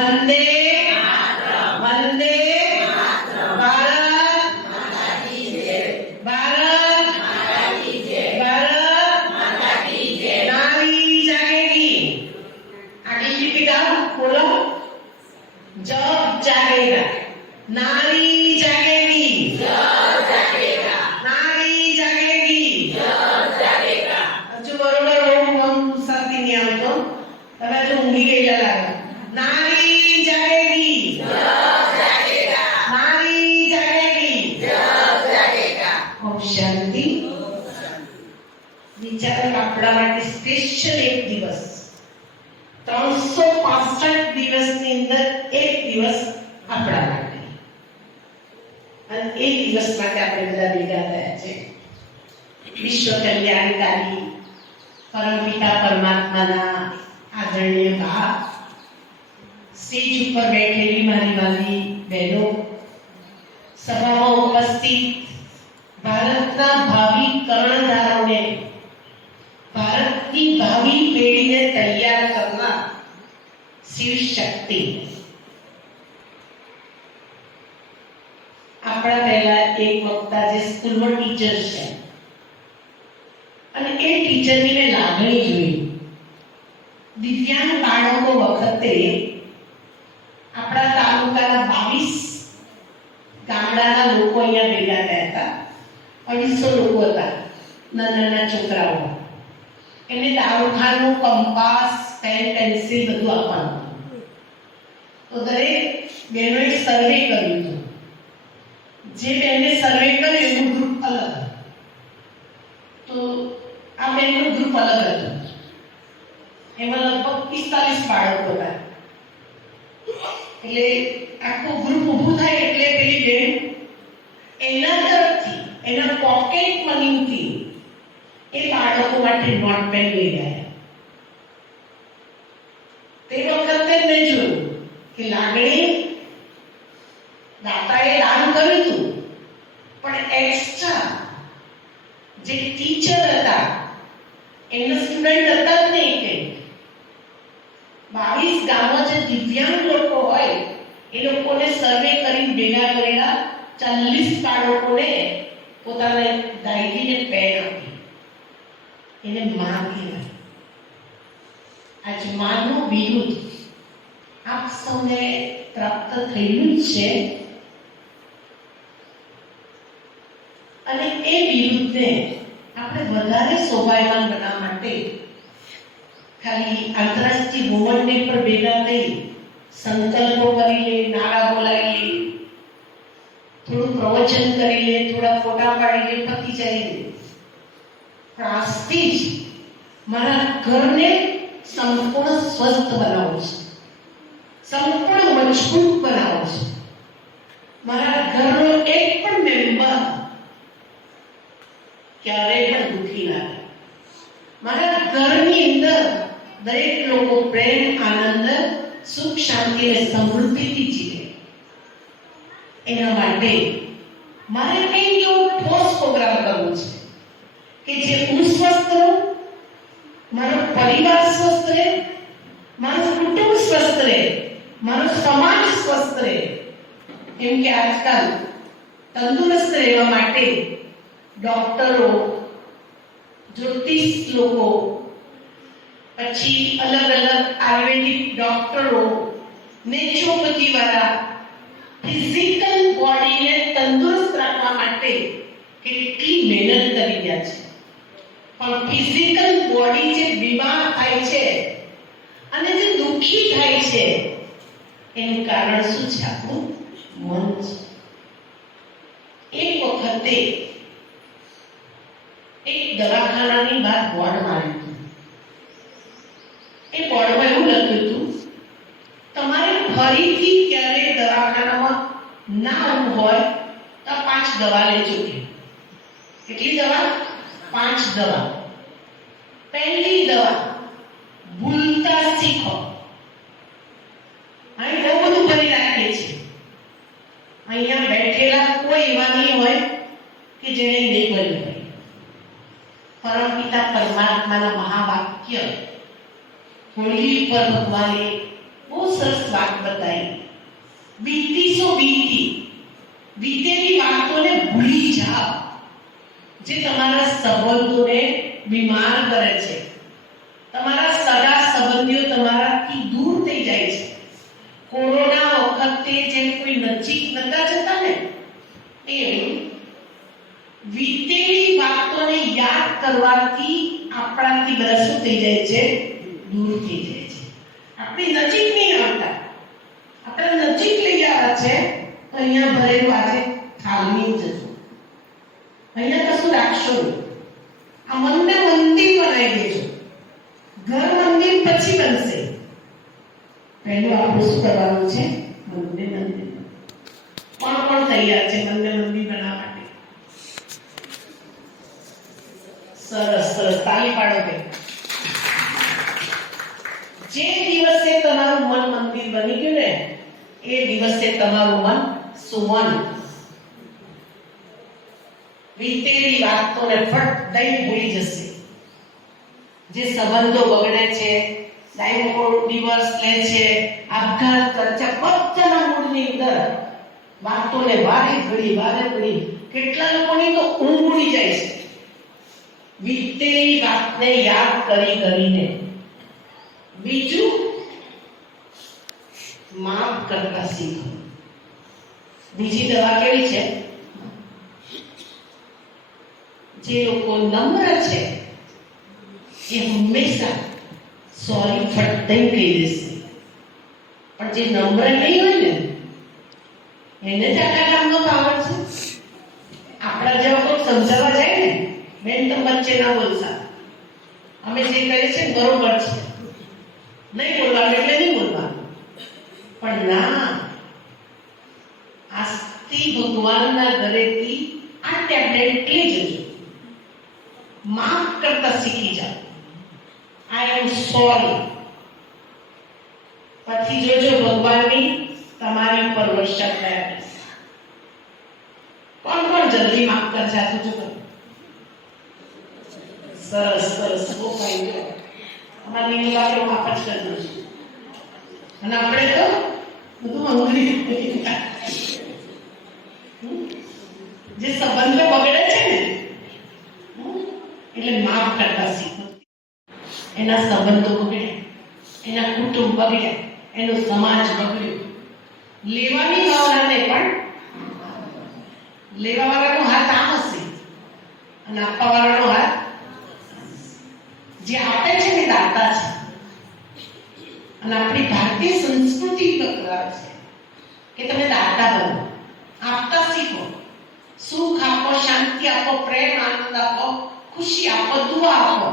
વંદે વંદે ભારત માતા કી જય ભારત માતા કી જય ભારત માતા કી જય નારી જાગેગી आगे लिखिएगा बोलो जब जागेगा नारी जागेगी जब जागेगा नारी जागेगी जब जागेगा जो बरोबर हम साथी नहीं આવતો તમે જો ઊંઘી ગયેલા લાગે નારી જાગેગી જબ જાગેગા નારી જાગેગી જબ જાગેગા ઓમ શાંતિ વિચાર આપણા માટે સ્પેશિયલ એક દિવસ 365 દિવસની અંદર એક દિવસ આપણા માટે અને એક દિવસ માટે આપણે બધા ભેગા થયા છે વિશ્વ કલ્યાણકારી પરમપિતા પરમાત્માના આદરણીય બા સ્ટેજ ઉપર બેઠેલી મારી વાલી બહેનો સભામાં ઉપસ્થિત ભારતના ભાવિ કર્ણધારોને भारत की भावी पेढ़ी ने तैयार करना शिव शक्ति આપણા પહેલા એક વક્તા જે સ્કૂલમાં ટીચર છે અને એ ટીચરની મેં લાગણી જોઈ દિવ્યાંગ બાળકો વખતે આપણા તાલુકાના 22 ગામડાના લોકો અહીંયા ભેગા થયા હતા 250 લોકો હતા નાના છોકરાઓ એને દારૂખાનું કંપાસ પેન પેન્સિલ બધું આપવાનું તો દરેક બહેનોએ સર્વે કર્યું હતું જે બહેને સર્વે કર્યું એનું ગ્રુપ અલગ તો આ બહેનનું ગ્રુપ અલગ હતું એમાં લગભગ 45 બાળકો હતા એટલે આખું ગ્રુપ ઊભું થાય એટલે પેલી બહેન એના તરફથી એના પોકેટ મનીથી એ બાળકો માટે નોટ પેન લઈ ગયા તે વખતે મેં જોયું કે લાગણી દાતાએ દાન કર્યું હતું પણ એક્સ્ટ્રા જે ટીચર હતા એમના સ્ટુડન્ટ હતા જ નહીં કે 22 ગામમાં જે દિવ્યાંગ લોકો હોય એ લોકોને સર્વે કરીને ભેગા કરેલા 40 બાળકોને પોતાને ડાયરીને પેન આપી એને માં કહેવાય આજ માનું બિરુદ આપ સૌને પ્રાપ્ત થયેલું છે અને એ બિરુદને આપણે વધારે શોભાયમાન બનાવવા માટે ખાલી આંતરરાષ્ટ્રીય વુમન ડે પર ભેગા થઈ સંકલ્પો કરી લે નારા બોલાવી લે થોડું પ્રવચન કરી લે થોડા ફોટા પાડી લે પતી જાય આજથી જ મારા ઘરને સંપૂર્ણ સ્વસ્થ બનાવવું છે સંપૂર્ણ મજબૂત બનાવવું છે મારા ઘરનો એક પણ મેમ્બર ક્યારેય પણ દુઃખી ના રહે મારા ઘરની અંદર દરેક લોકો પ્રેમ આનંદ સુખ શાંતિ અને સમૃદ્ધિથી જીવે એના માટે મારે કંઈક એવો ઠોસ પ્રોગ્રામ કરવો છે કે જે હું સ્વસ્થ રહું મારો પરિવાર સ્વસ્થ રહે મારું કુટુંબ સ્વસ્થ રહે મારો સમાજ સ્વસ્થ રહે કેમ કે આજકાલ તંદુરસ્ત રહેવા માટે ડોક્ટરો જ્યોતિષ લોકો પછી અલગ અલગ આયુર્વેદિક ડોક્ટરો નેચરોપેથી વાળા ફિઝિકલ બોડીને તંદુરસ્ત રાખવા માટે કેટલી મહેનત કરી રહ્યા છે પણ ફિઝિકલ બોડી જે બીમાર થાય છે અને જે દુઃખી થાય છે એનું કારણ શું છે આપણું મન છે એક વખતે એક દવાખાનાની બહાર બોર્ડ માર્યું હતું એ બોર્ડમાં એવું લખ્યું હતું તમારે ફરીથી ક્યારે દવાખાનામાં ના આવવું હોય તો 5 દવા લેજો કેટલી દવા 5 દવા પહેલી દવા ભૂલતા શીખો અહીં બહુ બધું કરી રાખીએ છીએ અહીંયા બેઠેલા કોઈ એવા નહીં હોય કે જેણે નહીં કર્યું હોય પરમપિતા પરમાત્માના મહાવાક્ય હોળી પર ભગવાને બહુ સરસ વાક્ય બતાવી. બીતી સો બીતી, બીતેલી વાતોને ભૂલી જાઓ જે તમારા સંબંધોને બીમાર કરે છે. તમારા સગા સંબંધીઓ તમારાથી દૂર થઈ જાય છે. કોરોના વખતે જેમ કોઈ નજીક નતા જતા ને, એમ વીતેલી વાતોને યાદ કરવાથી આપણાથી બધા શું થઈ જાય છે? દૂર થઈ જાય છે. આપણી નજીક નહીં આવતા, આપણે નજીક લઈ આવ્યા છે. અહીંયા ભરેલું આજે ખાલી જજો, અહીંયા કશું રાખશો નહીં. આ મનને મંદિર બનાવી દેજો. ઘર મંદિર પછી બનશે. પહેલું આપણે શું કરવાનું છે? મનને મંદિર. કોણ કોણ તૈયાર છે મનને મંદિર બનાવવા માટે? સરસ સરસ, તાળી પાડો બે. જે દિવસે તમારું મન મંદિર બની ગયું ને, એ દિવસે તમારું મન સુવન. વીતેલી વાતોને ફટ દઈ ભૂલી જશે. જે સંબંધો બગડે છે, ડિવોર્સ લે છે, આપઘાત કરે છે, બધાના મૂળની અંદર વાતોને વારે ઘડી કેટલા લોકોની તો ઊંઘ ઉડી જાય છે વીતેલી વાતને યાદ કરીને. બીજું, માફ કરતા શીખો. બીજી દવા કેવી છે? જે લોકો નમ્ર છે એ હંમેશા સોરી ફટ દઈ કહી દેશે. પણ જે નમ્ર નહીં હોય ને, એને જ આટલા કામનો પાવર છે. આપણા જેવા કોઈ સમજાવવા જાય ને, બેન તમે વચ્ચે ના બોલતા, અમે જે કહીએ છીએ બરોબર છે, નહીં બોલવાનું એટલે નહીં બોલવાનું. પણ ના, આજથી ભગવાનના ઘરેથી આ ટેબ્લેટ લઈ જજો. માફ કરતા શીખી જાઓ. આઈ એમ સોરી. પછી જોજો ભગવાનની તમારી ઉપર વર્ષા થયા કરશે. કોણ કોણ જલ્દી માફ કરશે? આ તો જો. સરસ સરસ, બહુ ફાઇન. અમારી નિર્વાહો માફ જ કરજો છે. અને આપણે તો બધું અંગ્રેજી જે સંબંધો બગડે છે ને, એટલે માફ કરતા શીખો. એના સંબંધો બગડ્યા, એના કુટુંબ બગડ્યા, એનો સમાજ બગડ્યો. લેવાની ભાવનાને પણ લેવા વાળાનો હાથ આમ હશે અને આપવા વાળાનો હાથ. જે આપે છે ને દાતા છે. અને આપણી ભારતીય સંસ્કૃતિ કરાવે છે કે તમે દાતા બનો, આપતા શીખો. સુખ આપો, શાંતિ આપો, પ્રેમ આનંદ આપો, ખુશી આપો, દુઆ આપો.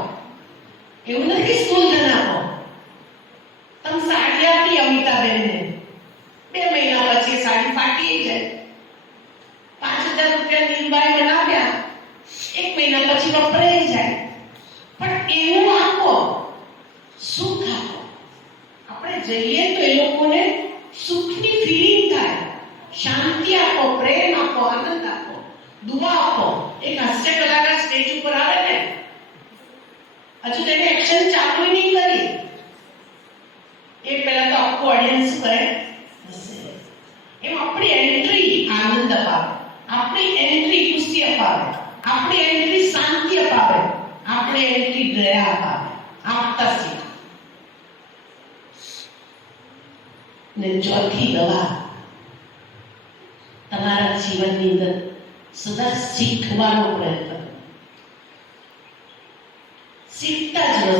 એવું નથી સ્થૂલ ધન આપો. તમે સાડી આપી અમિતાબેનને, 2 મહિના પછી સાડી ફાટી જાય. 5,000 રૂપિયા નીલબાઈ બનાવ્યા, 1 મહિના પછી વપરાઈ જાય. પણ એવું આપો, સુખ આપો. આપણે જઈએ તો એ લોકોને સુખની ફીલિંગ થાય. શાંતિ આપો, પ્રેમ આપો, આનંદ આપો, દુઆ આપો. એક હાસ્ય કલાકાર સ્ટેજ ઉપર આવે ને, હજુ તેને એક્શન ચાલુ નહીં કરી, એ પહેલા તો આખું ઓડિયન્સ કરે. એમ આપણી એન્ટ્રી આનંદ અપાવે, આપણી એન્ટ્રી ખુશી અપાવે, આપણી એન્ટ્રી શાંતિ અપાવે, આપણી એન્ટ્રી દયા અપાવે. આપતા શીખો. ને ચોથી દવા, તમારા જીવનની અંદર સદા શીખવાનો પ્રયત્ન. શીખતા જ રહો.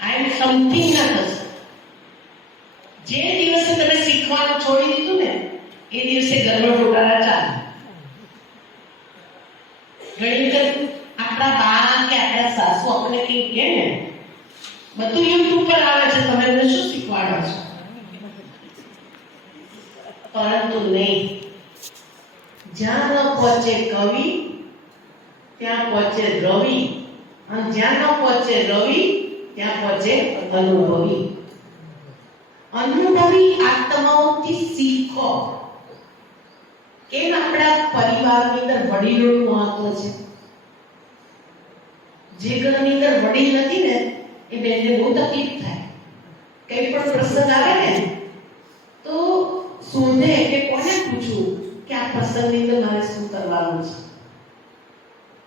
આઈ એમ સમથિંગ ના થશે. જે દિવસે તમે શીખવાનું છોડી દીધું ને, એ દિવસે ઘરનો ટોટાળા ચાલે. ઘણી વખત આપણા બા કે આપણા સાસુ આપણે કંઈક કહે ને, બધું યુટ્યુબ પર આવે છે, તમે એને શું શીખવાડો છો? પરંતુ નહીં. જ્યાં ન પહોંચે કવિ ત્યાં પહોંચે રવિ, અને જ્યાં ન પહોંચે રવિ ત્યાં પહોંચે અનુભવી. અનુભવી આત્માઓથી શીખો. કેમ આપણા પરિવારની અંદર વડીલોનું મહત્વ છે. જે ઘરની અંદર વડીલ નથી ને, એ બેનને બહુ તકલીફ થાય. કઈ પણ પ્રસંગ આવે ને તો શોધે કે કોને પૂછવું કે આ પ્રસંગની અંદર મારે શું કરવાનું છે.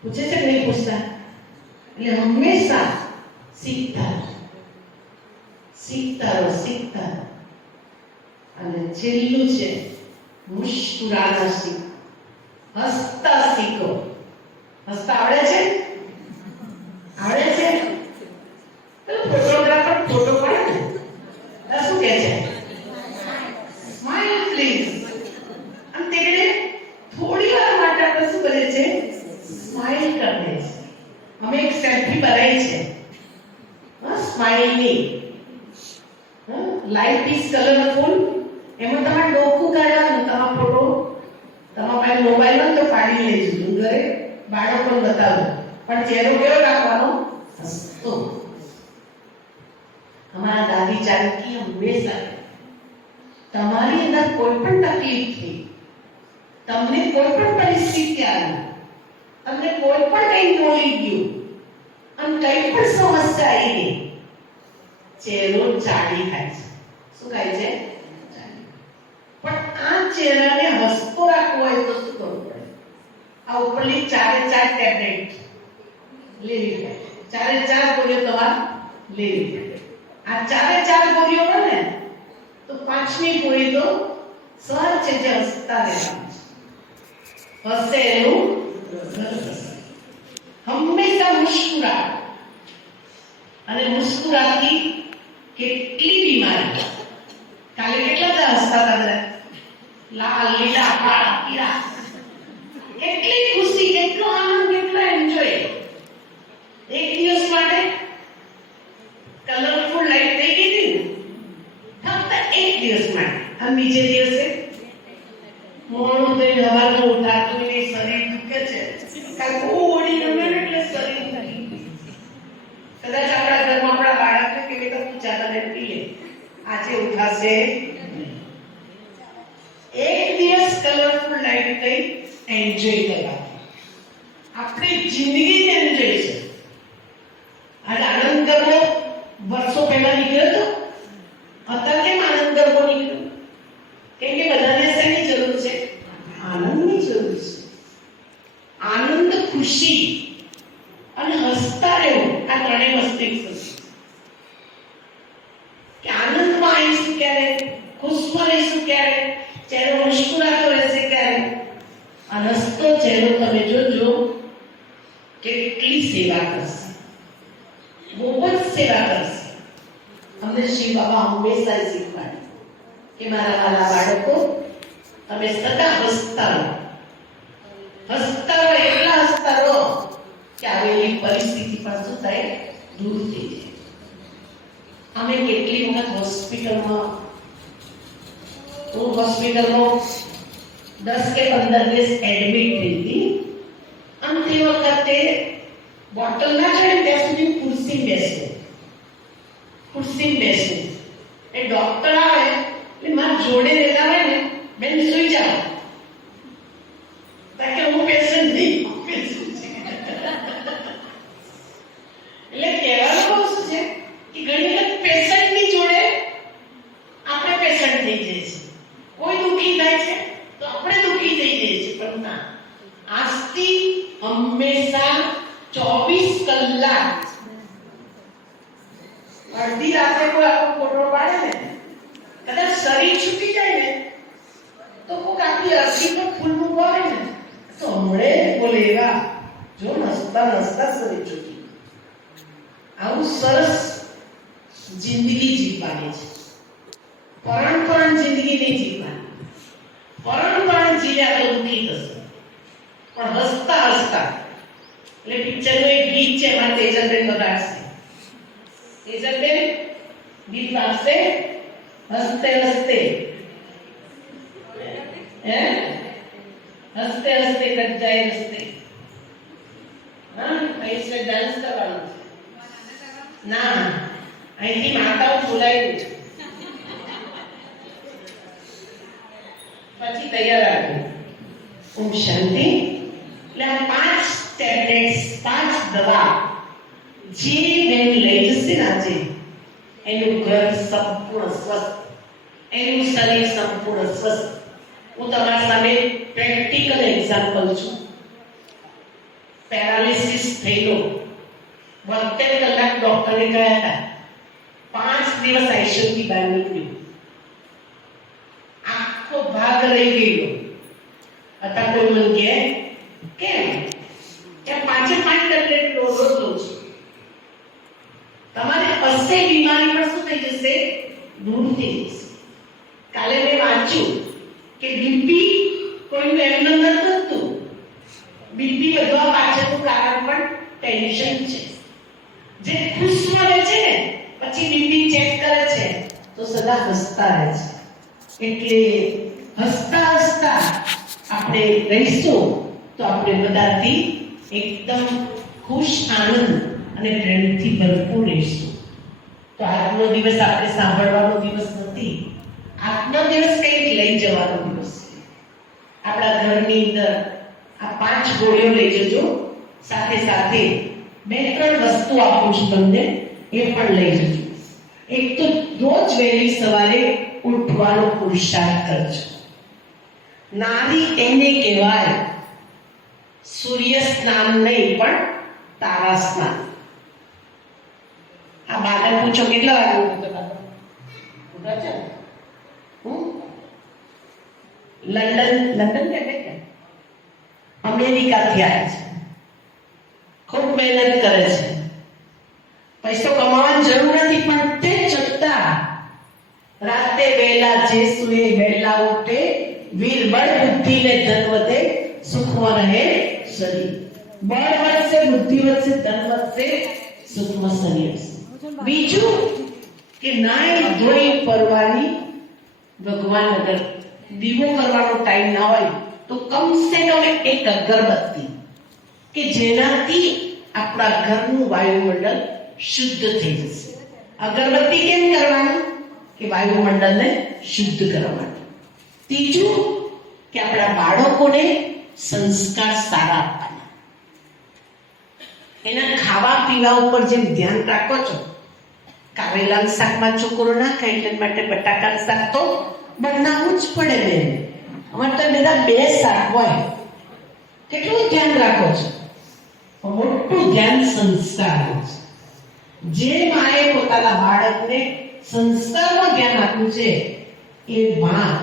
પૂછે છે નહીં પૂછતા? એટલે હંમેશા શીખતા શીખતા. અને છેલ્લું છે મુસ્કુરાના શીખો, હસતા શીખો. હસતા આવડે છે? આવડે છે? તો ફોટોગ્રાફર ફોટો પાડે ને શું કહે છે? Smile please. અને તે કહે થોડી વાર માટે આપણે શું કરે છે? સ્માઈલ કરે છે. અમે એક સેલ્ફી બનાવી છે સ્માઈલની. Life is colourful. એમાં તમારે ડોકું કાઢવાનું, તમારો ફોટો તમારા પાસે મોબાઈલ હોય તો પાડી લેજો. ઘરે બાળકોને બતાવો, પણ ચહેરો કેવો રાખવાનો? હસતો. અમારા દાદી જાનકી હંમેશા તમારી અંદર કોઈ પણ તકલીફ થઈ, તમને કોઈ પણ પરિસ્થિતિ આવી, તમને કોઈ પણ કંઈ બોલી ગયું અને કંઈ પણ સમસ્યા આવી ગઈ, ચહેરો ચાડી થાય છે. શું થાય છે? પણ આ ચહેરાને હસતો રાખવો હોય તો શું કરવું પડે? આ ઉપરની 4 ટેબ્લેટ લેવી પડે. 4 ગોળીઓ તમારે લેવી પડે. આ 4 ગોળીઓ ને તો 5મી ગોળી તો સર છે જે હસતા રહેવાનું છે. હસે એનું હંમેશા મુસ્કુરાટ. અને મુસ્કુરાથી કેટલી બીમારી. કાલે કેટલા બધા હસતા હતા, લાલ લીલા કાળા પીળા. કેટલી ખુશી, કેટલો આનંદ, કેટલો એન્જોય. એક દિવસ માટે કલરફુલ લાઈફ થઈ ગઈ હતી, ફક્ત એક દિવસ માટે. અને બીજે દિવસે મોડું થઈને સવારમાં ઉઠાતું નહીં, શરીર દુખે છે. કાલ બહુ ઓળી ગમે એટલે શરીર દુખે. કદાચ આપણા ઘરમાં આપણા બાળકને કેવી રીતે પૂછા કરે પીએ, આજે ઉઠાશે. એક દિવસ કલરફુલ લાઈફ કઈ એન્જોય કરવા. આપણી જિંદગીને એન્જોય છે. અને આનંદ ગરબો વર્ષો પહેલા નીકળ્યો હતો. અત્યારે કેમ આનંદ ગરબો નીકળ્યો? કેમ કે બધાને શેની જરૂર છે? આનંદની જરૂર છે. આનંદ, ખુશી અને હસતા રહેવું, આ ત્રણેય વસ્તુ એક છે. કે આનંદમાં આવીશું ક્યારે, ખુશમાં રહીશું ક્યારે, ચહેરો મુસ્કુરાતો રહેશે ક્યારે. અને હસતો ચહેરો તમે જોજો કેટલી સેવા કરશે, બહુ જ સેવા કરશે. અમને શ્રી બાબા હંમેશા શીખવાડે કે મારા વાલા બાળકો, તમે સદા હસતા રહો. હસતા રહો, એટલા હસતા રહો કે આવેલી પરિસ્થિતિ પણ શું થાય? દૂર થઈ જાય. અમે કેટલી વખત હોસ્પિટલમાં 10 કે 15 દિવસ એડમિટ થઈ હતી. અને તે વખતે બોટલ ના ચડે ત્યાં સુધી ખુરશી બેસવું. એ ડોક્ટર આવે એટલે મારા જોડે રહેલા હોય ને, બેન સુઈ જાઓ, તાકે હું પેશન્ટ નહીં. એટલે કહેવાનું બહુ શું છે કે ઘણી વખત પેશન્ટની જોડે આપણે પેશન્ટ થઈ જઈએ છીએ. કોઈ દુઃખી થાય છે તો આપણે દુઃખી થઈ જઈએ છીએ. પણ ના, આજથી હંમેશા 24 કલાક, અડધી રાતે કોઈ આપણો ફોટો પાડે ને, કદાચ શરીર છૂટી જાય ને તો કોઈ આપણી અરજી પર ફૂલ મૂકવા ને તો હમણે બોલે એવા જો નસતા શરીર છૂટી. આવું સરસ જિંદગી જીવવાની છે. પરણ જિંદગી નહીં જીવવાની. પરણ જીવ્યા તો દુઃખી થશે. પણ હસતા એટલે પિક્ચરનું એક ગીત છે, એમાં તેજલબેન બગાડશે. તેજલબેન ગીત ગાશે, હસતે હસતે કટ જાય રસ્તે. હા, અહીં ડાન્સ કરવાનું છે. ના, અહીંથી માતાઓ બોલાયું છે. પછી તૈયાર આવ્યું. ઓમ શાંતિ. એટલે આ 5 ટેબ્લેટ્સ, 5 દવા જે બેન લઈ જશે ને આજે, એનું ઘર સંપૂર્ણ સ્વસ્થ, એનું શરીર સંપૂર્ણ સ્વસ્થ. હું તમારા સામે પ્રેક્ટિકલ એક્ઝામ્પલ છું. પેરાલિસિસ થયેલો 72 કલાક ડોક્ટરે કહ્યા હતા, 5 દિવસ આઈસીયુ થી બહાર નીકળ્યો, આખો ભાગ રહી ગયો. અત્યારે કોઈ મને કહે કેમ કે 5 ટેબ્લેટ રોજ લો છો, તમારે અસે બીમારી પર શું થઈ જશે? દૂર થઈ જશે. કાલે મેં વાંચ્યું કે બીપી કોઈનું એમને ન થતું. બીપી વધવા પાછળનું કારણ પણ ટેન્શન છે. જે ખુશમાં રહે છે ને પછી બીપી ચેક કરે છે તો સદા હસતા રહે છે. એટલે હસતા હસતા આપણે રહીશું તો આપણે બધાથી એકદમ ખુશ, આનંદ અને પ્રેમથી ભરપૂર રહીશું. તો આજનો દિવસ આપણે સાંભળવાનો દિવસ નથી. આજનો દિવસ કંઈક લઈ જવાનો દિવસ છે. આપણા ઘરની અંદર આ 5 ગોળીઓ લઈ જજો. સાથે સાથે 2-3 વસ્તુ આપું છું તમને, એ પણ લઈ જજો. એક તો રોજ વહેલી સવારે ઉઠવાનો પુરુષાર્થ કરજો. નારી એને કહેવાય સૂર્ય સ્નાન નહીં પણ તારા સ્નાન. આ બાળક પૂછો કેટલા વાગે ઉઠે છે? લંડન કે અમેરિકાથી આવ્યા છે, ખૂબ મહેનત કરે છે, પૈસો કમાવાની જરૂર નથી, પણ તે છતાં રાતે વહેલા જે સૂએ વહેલા ઉઠે, વીર બળ બુદ્ધિ ને ધન વધે, સુખમાં રહે શરીર. બળ વધશે, બુદ્ધિ વધશે, ધન વધશે, સુખમાં શરીર. બીજું કે નાઈ ધોઈ પરવાની ભગવાન અગર દીવો કરવાનો ટાઈમ ના હોય તો કમસે કમ એક અગરબત્તી કે જેનાથી આપણા ઘરનું વાયુમંડળ શુદ્ધ થઈ જશે. અગરબત્તી કેમ કરવાનું? કે વાયુમંડળને શુદ્ધ કરવા માટે. ત્રીજું કે આપણા બાળકોને સંસ્કાર સારા આપવાના. એના ખાવા પીવા ઉપર જેમ ધ્યાન રાખો છો, કારેલાનું શાકમાં છોકરો ના ખાય એટલે માટે બટાકાનું શાક તો બનાવવું જ પડે ને. અમારે તો બધા 2 શાક હોય. કેટલું ધ્યાન રાખો છો? મોટું ધ્યાન સંસ્કારનું છે. જે માએ પોતાના બાળકને સંસ્કારમાં ધ્યાન આપ્યું છે એ માં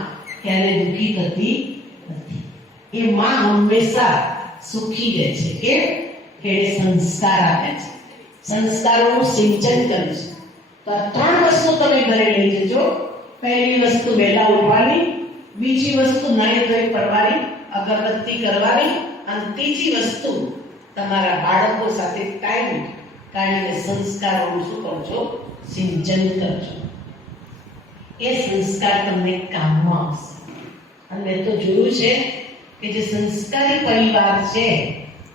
ક્યારે દુઃખી થતી નથી. એ માં હંમેશા સુખી રહે છે. કેમ? કે સંસ્કાર આપે છે, સંસ્કારોનું સિંચન કરે છે. તો આ 3 વસ્તુ તમે ઘરે લઈ જજો. પહેલી વસ્તુ વહેલા ઉઠવાની, બીજી વસ્તુ નાઈ ધોઈ પરવાની, અગરબત્તી કરવાની, અને ત્રીજી વસ્તુ તમારા બાળકો સાથે ટાઈમ કાઢીને સંસ્કારોનું શું કરજો? સિંચન કરજો. એ સંસ્કાર તમને કામમાં આવશે. અને મેં તો જોયું છે કે જે સંસ્કારી પરિવાર છે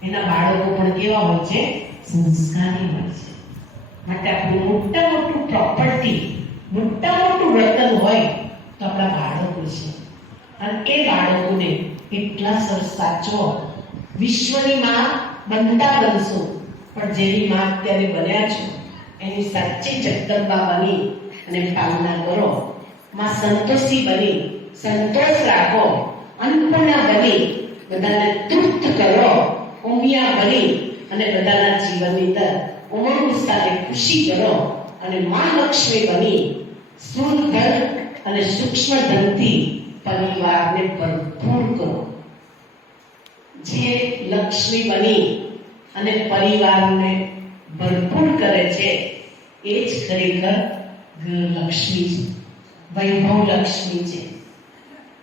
એના બાળકો પણ કેવા હોય છે? સંસ્કારી હોય છે. માટે આપણું મોટું પ્રોપર્ટી, મોટું રતન હોય તો આપણા બાળકો છે. અને એ બાળકોને એટલા સરસ સાચવો. વિશ્વની માં બનતા બનશો, પણ જેવી માં અત્યારે બન્યા છો એની સાચી જગદંબા બની અને પાલના કરો. માં સંતોષી બની સંતોષ રાખો. અન્નપૂર્ણા બની બધાને તૃપ્ત કરો. ઉમિયા બની અને બધાના જીવનની અંદર ઉમંગ સાથે ખુશી કરો. અને મા લક્ષ્મી બની સ્થૂળ ધન અને સૂક્ષ્મ ધનથી પરિવારને ભરપૂર કરો. જે લક્ષ્મી બની અને પરિવારને ભરપૂર કરે છે એ જ ખરેખર લક્ષ્મી છે, વૈભવ લક્ષ્મી છે,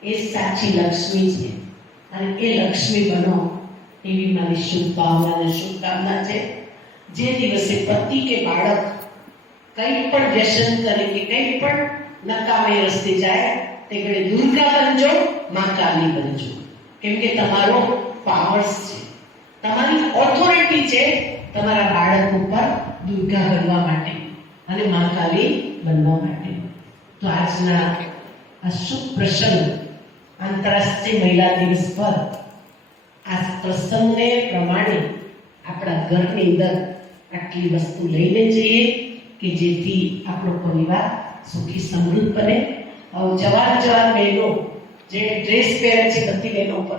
એ સાચી લક્ષ્મી છે. અને એ લક્ષ્મી બનો એવી મારી શુભભાવના અને શુભકામના છે. જે દિવસે પતિ કે બાળક કંઈ પણ વ્યસન કરે કે કંઈ પણ નકામે રસ્તે જાય તે ઘડી દુર્ગા બનજો, મા કાલી બનજો. કેમ કે તમારો પાવર્સ છે, તમારી ઓથોરિટી છે તમારા બાળક ઉપર દુર્ગા બનવા માટે અને મા કાલી બનવા માટે. તો આજના આ શુભ પ્રસંગ આંતરરાષ્ટ્રીય મહિલા દિવસ પર આ પ્રસંગને પ્રમાણે આપણા ઘરની અંદર આટલી વસ્તુ લઈને જઈએ કે જેથી આપણો પરિવાર સુખી સમૃદ્ધ બને. જવાન બહેનો જે ડ્રેસ પહેરે છે બધી બહેનો ઉપર